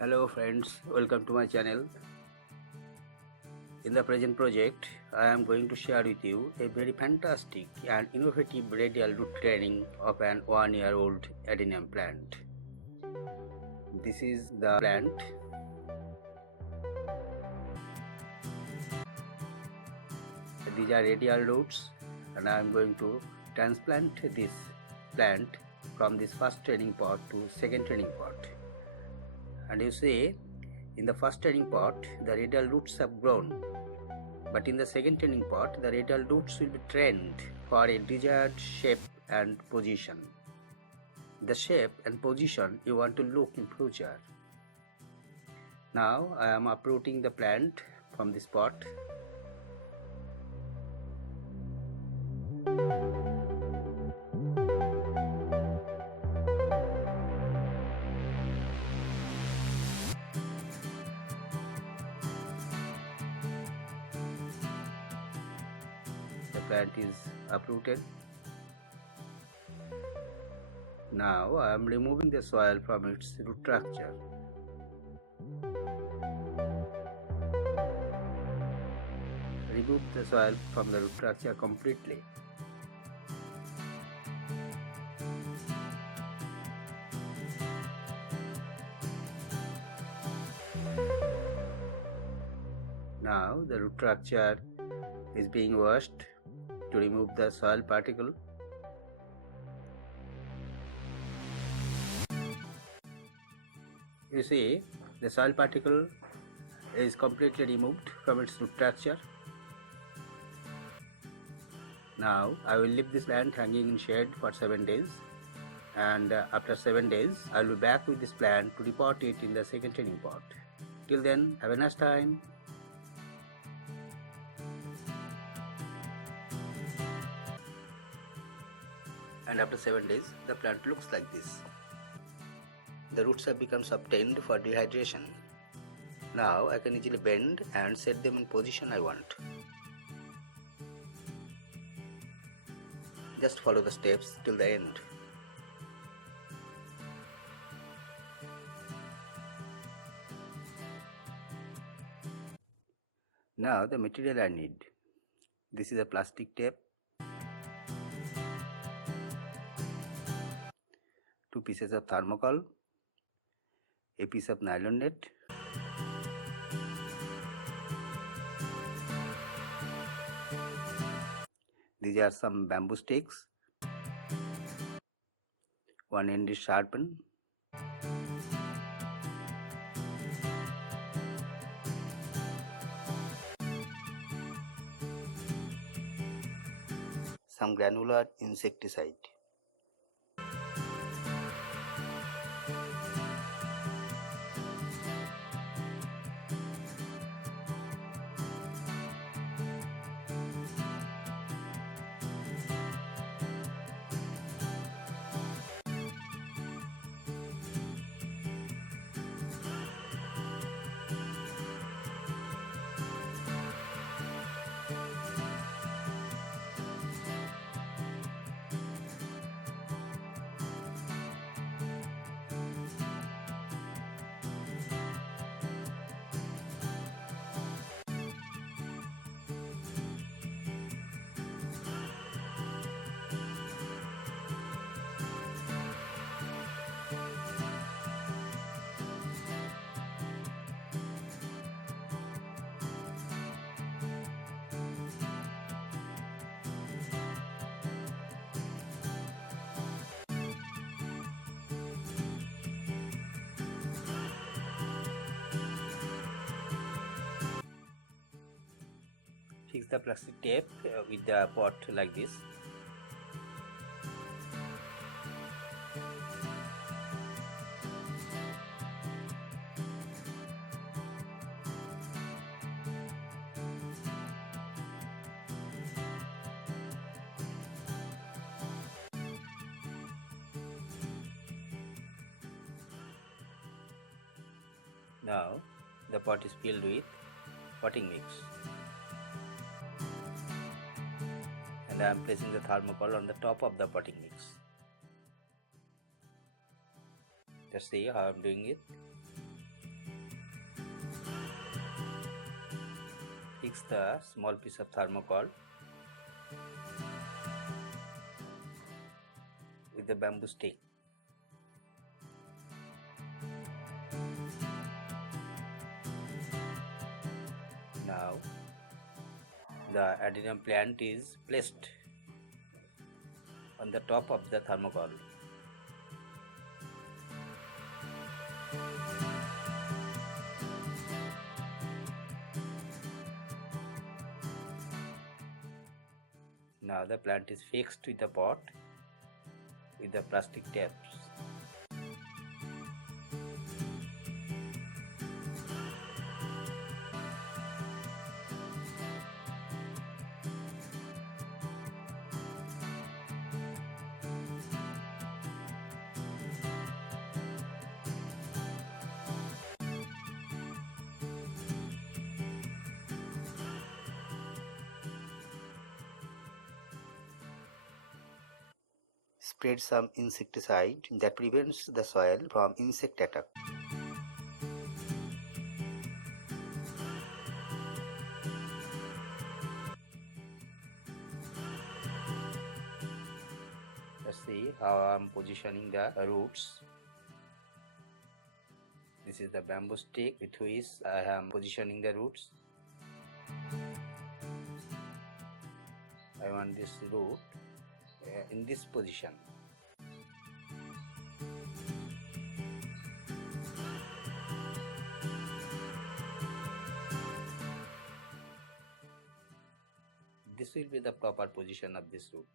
Hello friends, welcome to my channel. In the present project, I am going to share with you a very fantastic and innovative radial root training of an 1-year-old Adenium plant. This is the plant. These are radial roots and I am going to transplant this plant from this first training pot to second training pot. And you see, in the first training pot, the radial roots have grown. But in the second training pot, the radial roots will be trained for a desired shape and position. The shape and position you want to look in future. Now I am uprooting the plant from this pot. The plant is uprooted. Now I am removing the soil from its root structure. Remove the soil from the root structure completely. Now the root structure is being washed to remove the soil particle. You see, the soil particle is completely removed from its root structure. Now I will leave this plant hanging in shade for 7 days, and after 7 days I will be back with this plant to repot it in the second training pot. Till then, have a nice time. And after 7 days, the plant looks like this. The roots have become obtained for dehydration. Now I can easily bend and set them in position I want. Just follow the steps till the end. Now the material I need. This is a plastic tape, 2 pieces of thermocol, a piece of nylon net, these are some bamboo sticks, one end is sharpened, some granular insecticide. Fix the plastic tape with the pot like this. Now the pot is filled with potting mix. And I am placing the thermocol on the top of the potting mix. Just see how I am doing it. fix the small piece of thermocol with the bamboo stick. Now the adenium plant is placed on the top of the thermocol. Now the plant is fixed with the pot with the plastic tabs. Spread some insecticide that prevents the soil from insect attack. Let's see how I am positioning the roots. This is the bamboo stick with which I am positioning the roots. I want this root in this position. This will be the proper position of this root.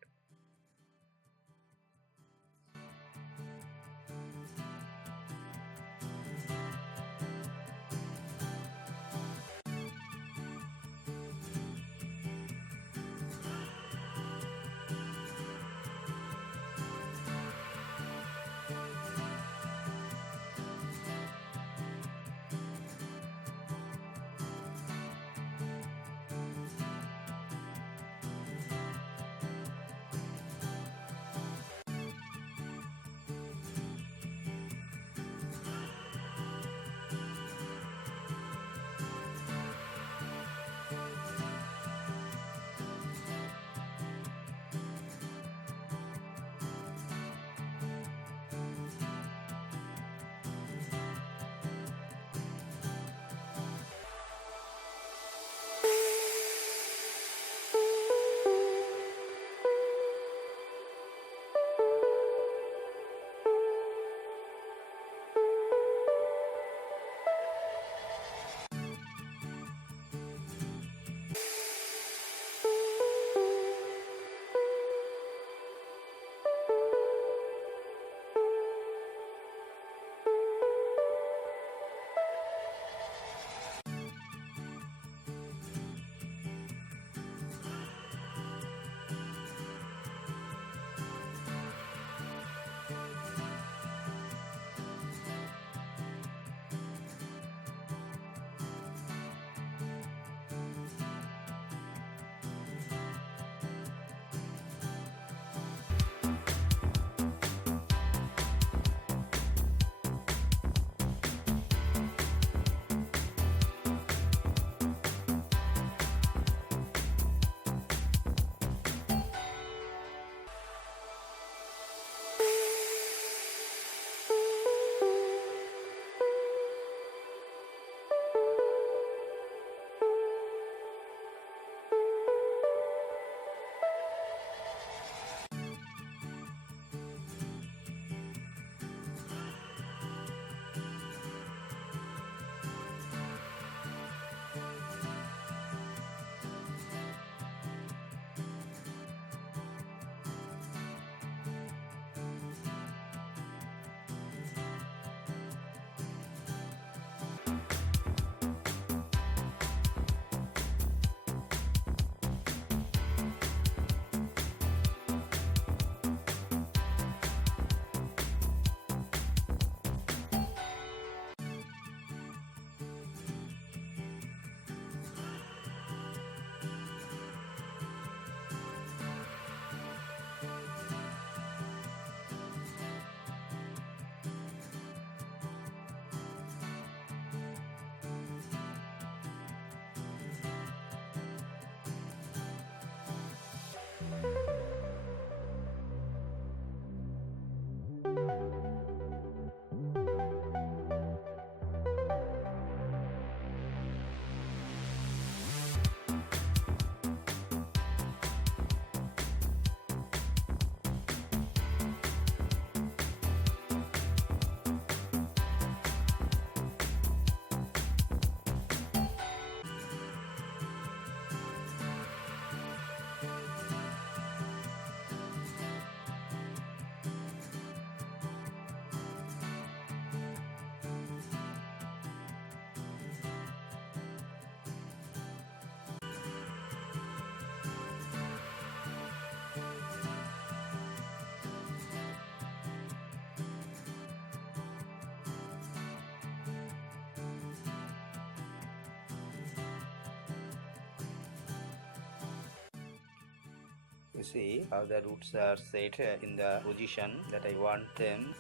see how the roots are set in the position that I want them.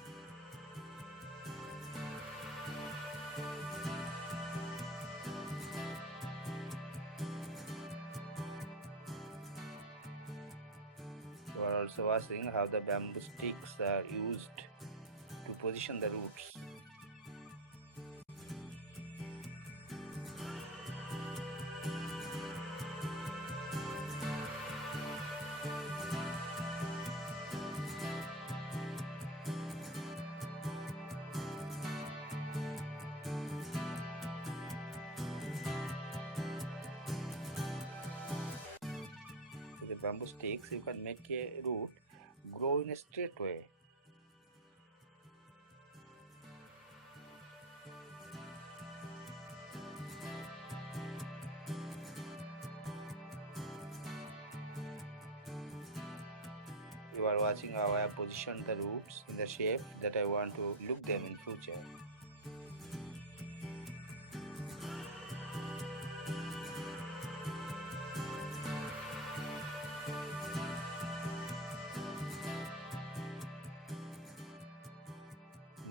We are also watching how the bamboo sticks are used to position the roots. With the bamboo sticks, you can make a root grow in a straight way. You are watching how I have positioned the roots in the shape that I want to look them in future.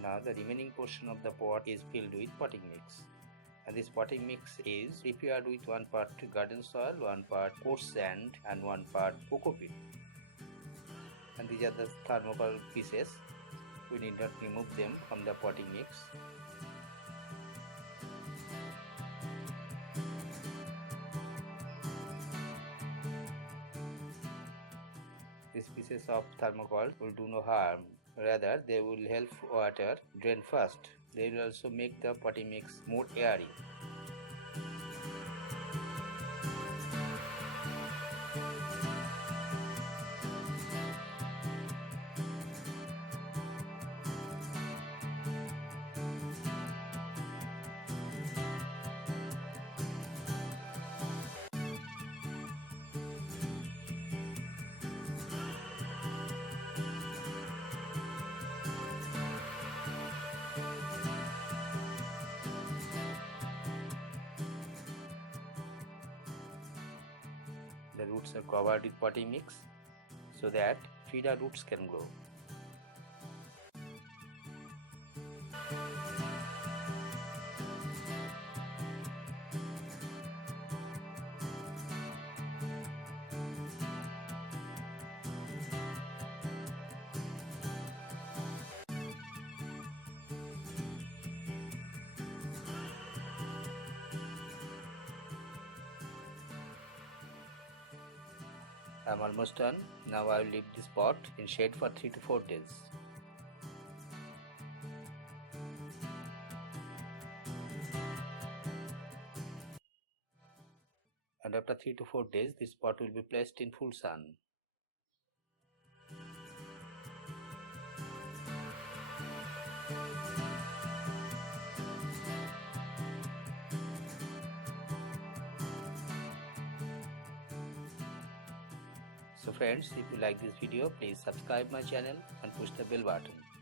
Now the remaining portion of the pot is filled with potting mix. And this potting mix is prepared with 1 part garden soil, 1 part coarse sand and 1 part cocoa and these are the thermocol pieces. We need not remove them from the potting mix. These pieces of thermocol will do no harm, rather they will help water drain fast. They will also make the potting mix more airy. The roots are covered with potting mix so that feeder roots can grow. I am almost done. Now I will leave this pot in shade for 3 to 4 days. And after 3 to 4 days, this pot will be placed in full sun. So friends, if you like this video, please subscribe my channel and push the bell button.